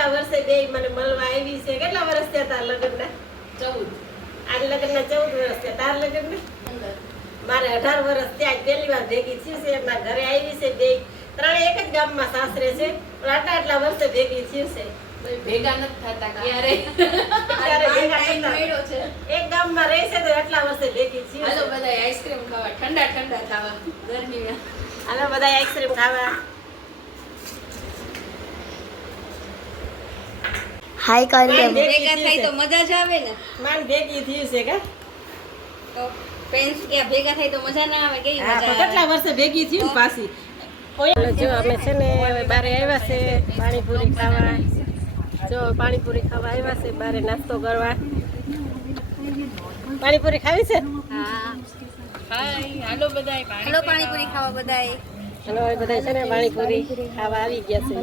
કેટલા વર્ષે બે મને મળવા આવી છે. કેટલા વર્ષ થયા તાર લગ્નના? 14. આજ લગ્નના 14 વર્ષ થયા. તાર લગ્નના? 15. મારે 18 વર્ષ થયા. આજ પહેલી વાર ભેગી થયું છે. મારા ઘરે આવી છે બે. ત્રણે એક જ ગામમાં સાસરે છે. પણ આટલા વર્ષે ભેગી થયું છે. ભેગા નથી થતા ક્યારે. એક ગામમાં રહે છે તો આટલા વર્ષે ભેગી થયું. હાલો બધા આઈસ્ક્રીમ ખાવા, ઠંડા ઠંડા ખાવા ગરમીમાં. હાલો બધા આઈસ્ક્રીમ ખાવા. હાય કરી ભેગા થાય તો મજા જ આવે ને. માન ભેગી થયું છે કા? તો ફ્રેન્ડ્સ કે ભેગા થાય તો મજા ના આવે. કેવી હા, મજા પણ કેટલા વર્ષે ભેગી થયું પાછી. જો અમે છે ને બારે આવ્યા છે પાણીપુરી ખાવા. જો પાણીપુરી ખાવા આવ્યા છે બારે નાસ્તો કરવા. પાણીપુરી ખાવી છે? હા. હાય હાલો બધાય પાણીપુરી ખાવા બધાય. હાલો હવે બધા છે ને પાણીપુરી ખાવા આવી ગયા છે.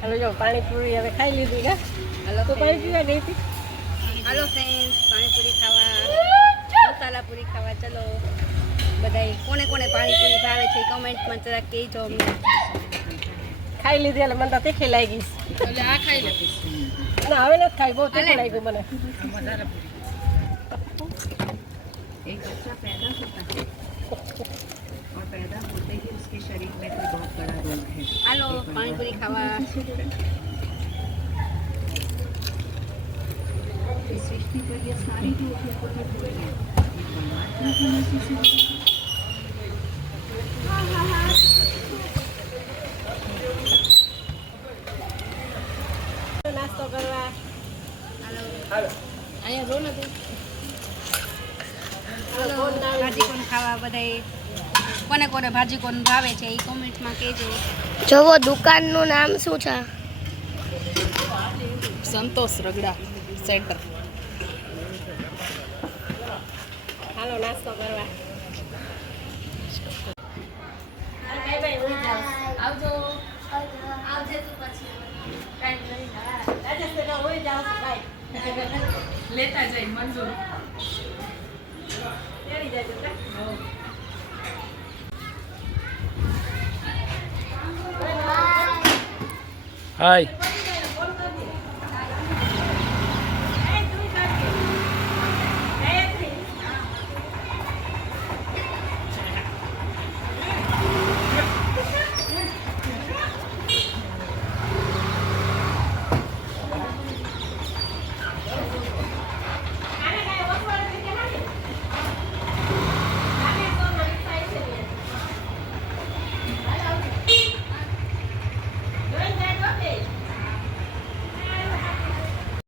હાલો જો પાણીપુરી હવે ખાઈ લીધી કા? હાલો તો પાણી પીવા ગઈ હતી. હાલો ફ્રેન્ડ્સ પાણીપુરી ખાવા, મસાલા પૂરી ખાવા. ચલો બધાય કોને કોને પાણીપુરી ભાવે છે કમેન્ટમાં જરાક કહેજો અમને. ખાઈ લીધી એટલે મને તો તીખી લાગી. એટલે આ ખાઈ લે. ના હવે નથી ખાઈ, બહુ તીખું લાગ્યું મને. एक बच्चा पैदा होता है और पैदा होते ही उसके शरीर में कोई बहुत बड़ा रोग है। હાલો પાણીપુરી ખાવા. इस सृष्टि पर ये सारी जो उपलब्ध हुई है एक परमात्मा की मर्जी से हुई है। નાસ્તો કરવા. હાલો અહીંયા જો નથી. હાલો ભાજી કોણ ખાવા બધાય. કોને કોને ભાજી કોણ ભાવે છે એ કોમેન્ટમાં કહેજો. જોવો દુકાનનું નામ શું છે? સંતોષ રગડા સેન્ટર. હાલો નાસ્તો કરવા. બાય બાય, હું જાઉં. આવજો. આવજે તું પછી. રાજેશ બેટા, હું જાઉં છું. બાય. લેતા જાય મંજૂર. તેડી જજો કા? હાય